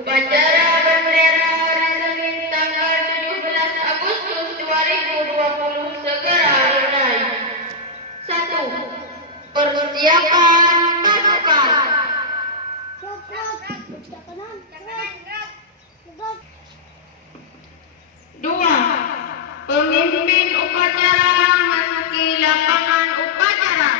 Upacara bendera Hari Senin tanggal 17 Agustus 2020 segera dimulai. 1. Persiapan pasukan. 2. Pemimpin upacara masuki lapangan upacara.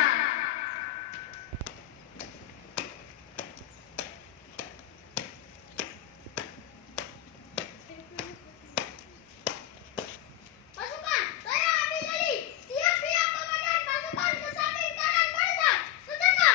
Pasukan, saya ambil alih. Siap-siap komandan pasukan ke samping kanan barisan. Sejaga.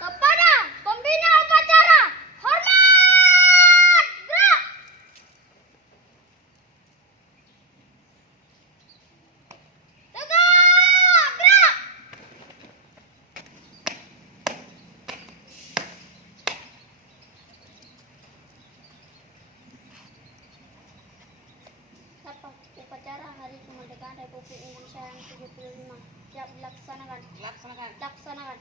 Kepada pembina upacara, hormat, gerak. Tegak, gerak. Sapa upacara Hari Kemerdekaan Republik Indonesia yang 75 siap dilaksanakan. Laksanakan.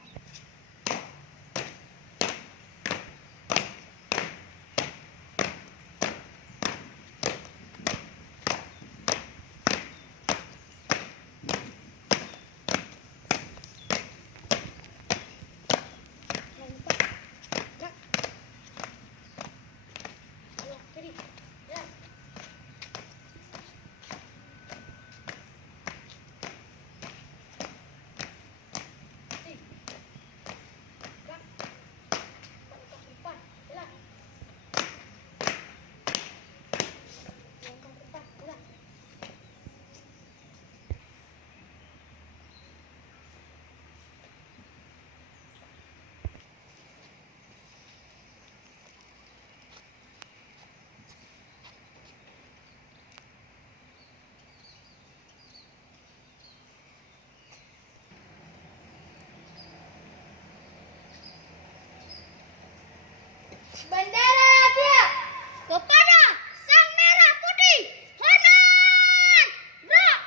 Bendera siap. Kepada Sang Merah Putih, hormat, gerak.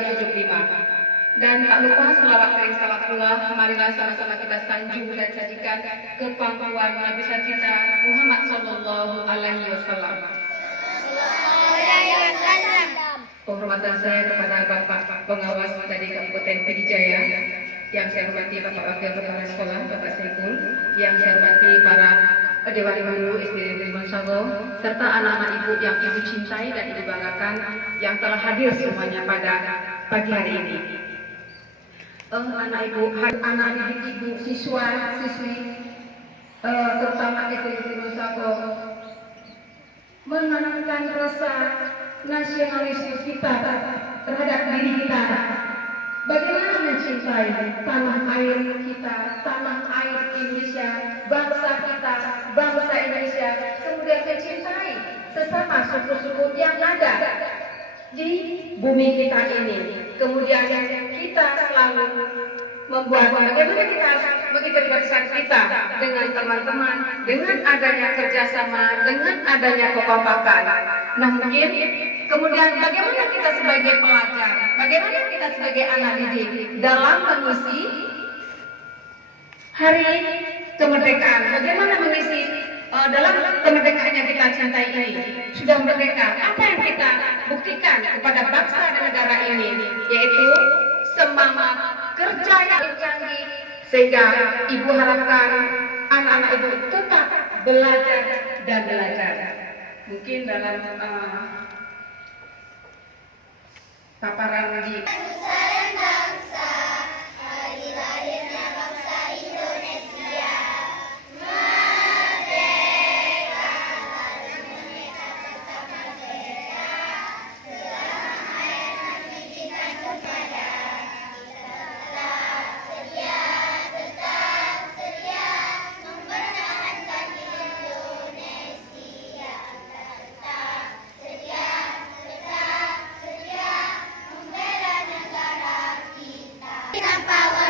ke-75. Dan tak lupa selawat sering salat pula, marilah sama-sama kita sanjung dan sajikan kepangkuan Nabi kita Muhammad Sallallahu Alaihi Wasallam. Penghormatan saya kepada Bapak Pengawas dari Kabupaten Pidijaya, yang saya hormati Bapak Wakil Kepala Sekolah Bapak Saiful, yang saya hormati para Dewan Guru SD Negeri Monsago, serta anak-anak ibu yang ibu cintai dan ibu banggakan yang telah hadir semuanya pada pagi hari ini. Anak ibu, anak ibu, siswa, siswi, terutama SD Negeri Monsago, menanamkan rasa nasionalisme kita terhadap diri kita. Bagaimana mencintai tanah air kita, tanah air Indonesia, bangsa kita, bangsa Indonesia, kemudian mencintai sesama suku-suku yang ada di bumi kita ini. Kemudian kita selalu membuat bagaimana kita mengikuti barisan kita dengan teman-teman, dengan adanya kerjasama, dengan adanya kekompakan. Nah mungkin kemudian bagaimana kita sebagai pelajar, bagaimana kita sebagai anak didik dalam mengisi hari kemerdekaan, bagaimana mengisi dalam kemerdekaan yang kita cintai ini. Sudah merdeka, apa yang kita buktikan kepada bangsa dan negara ini, yaitu semangat kerja yang canggih, sehingga ibu harapkan anak-anak ibu tetap belajar dan belajar. Mungkin dalam paparan di Tanpa